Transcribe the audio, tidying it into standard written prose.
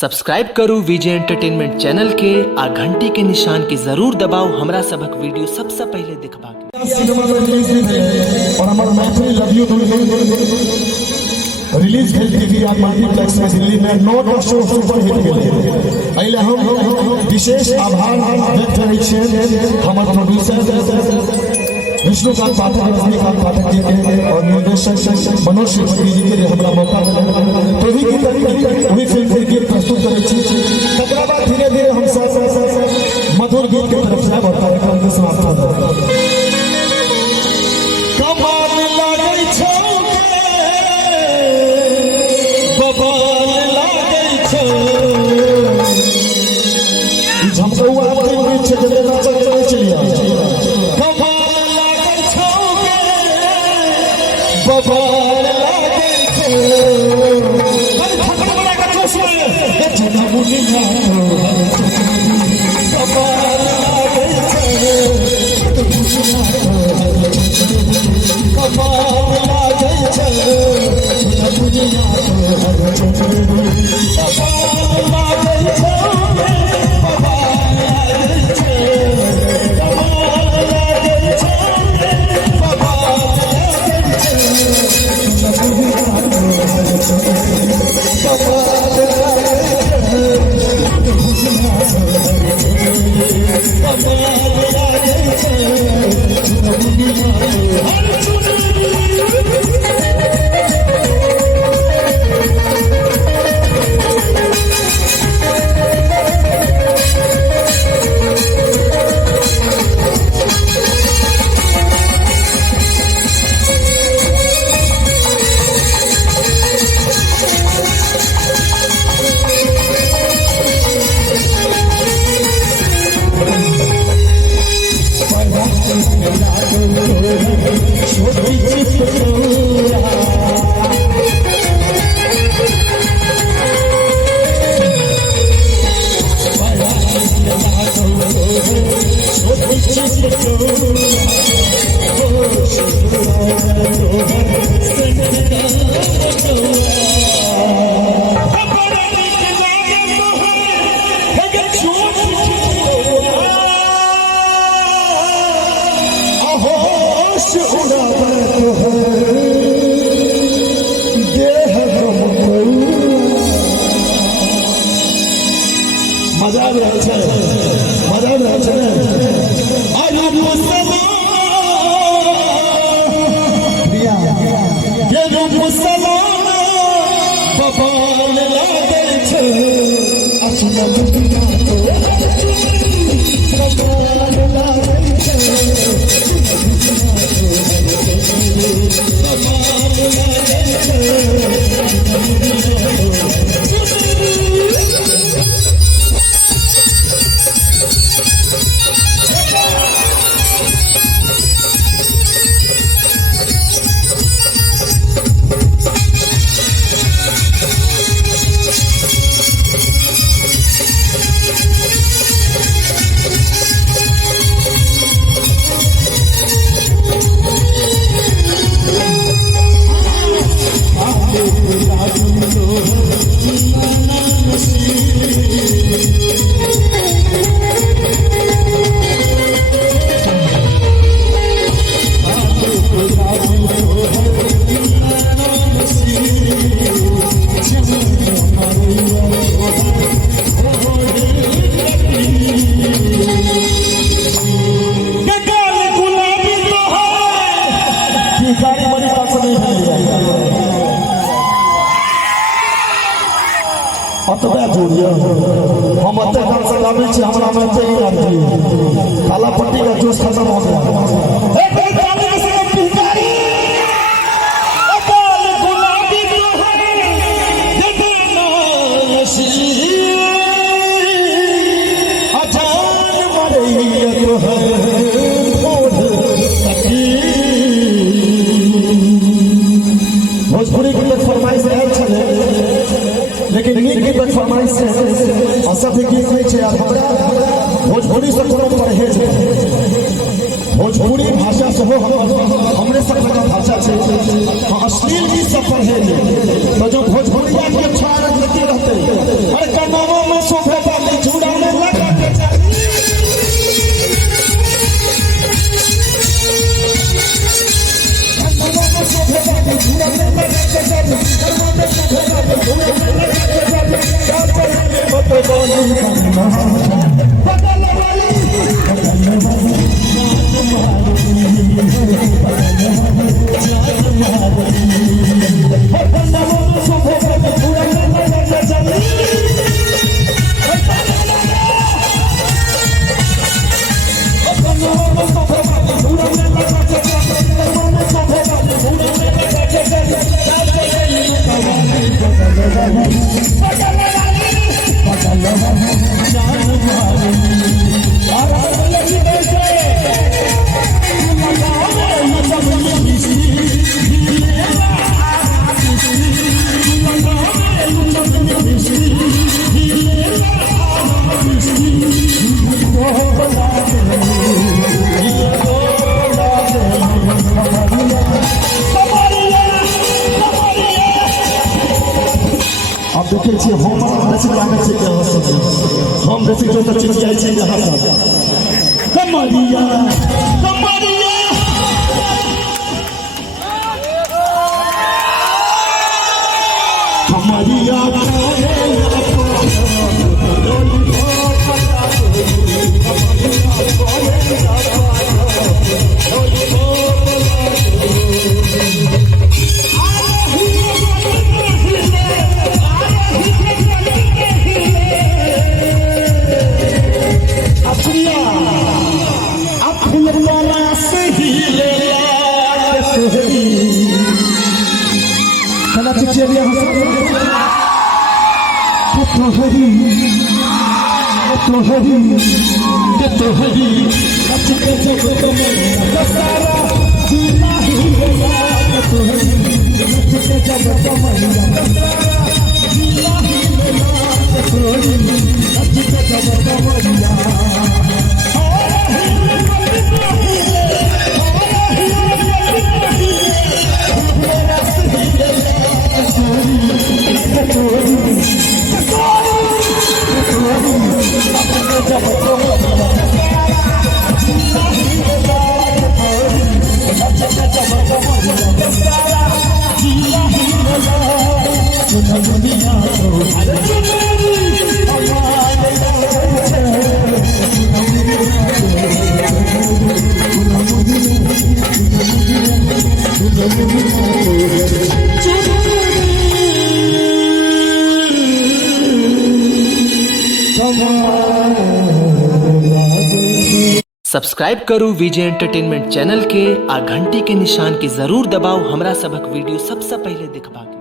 Subscribe करू विजय entertainment channel के आ घंटी के निशान के जरूर दबाओ हमरा सबक वीडियो सबसे पहले देखबा के। सिनेमा में रिलीज है और हमारा मैथिली लव यू रिलीज भेल पीवीआर मल्टीप्लेक्स में दिल्ली में 9 शो सुपर हिट गेल। पहले हम विशेष आभार व्यक्त करै छियै हमर प्रोड्यूसर विष्णुकांत पाठक रजनीकांत पाठक जी के और निर्देशक मनोज श्रीपति जी के हमरा मौका मिला तो वही फिल्म के गीत प्रस्तुत करै छी। तकरा बाद धीरे धीरे हम सब मधुर गीत के तरफ से और कार्यक्रम के समाप्त हो कमाल लागै छौ बबाल लागै छौ झमकौआ के बीच चले ना चलिया बबाल लागै छौ अरे ठक्कर बड़ा का जोश में जना मुनिया बबाल लागै छौ बबाल लागै छौ जना मुनिया बबाल लागै छौ मजा आ रहा है मजा आ रहा है आलू मुसलमान ये मुसलमान बबाल लागै छौ अच्छा दुनिया तो बबाल लागै छौ बबाल लागै अतबे जोड़िए हम अते काम से लाबै छी हमरा में ते एनर्जी काला पट्टी का जोश खत्म हो गया ए कोई काली के संग पिंकारी अकाल गुलाबी तोहरे ये देना नसीब अजान मरैया तोहर ओढ़ सकी भोजपुरी के फरमाइश है छले लेकिन गीत की फरमाइश से असभ गीत नहीं है। हमरा भोजपुरी से कोनो परहेज भोजपुरी भाषा से हो हमरे सब का भाषा से अश्लील गीत से परहेज तो जो भोजपुरिया के अच्छा रहते अरे आप देखे छे हम बेसी लागत छे के हम बेसी जो तक चिचियाई छे यहाँ सब कमरिया कमरिया कमरिया Kana chichelia Tohari Achike jagto mein dasara jila hi lela Tohari Achike jagto mein dasara jila hi lela Tohari Achike jagto mein subscribe करू विजय एंटरटेनमेंट चैनल के आ घंटी के निशान के जरूर दबाओ हमरा सबक वीडियो सबसे पहले देखबा के।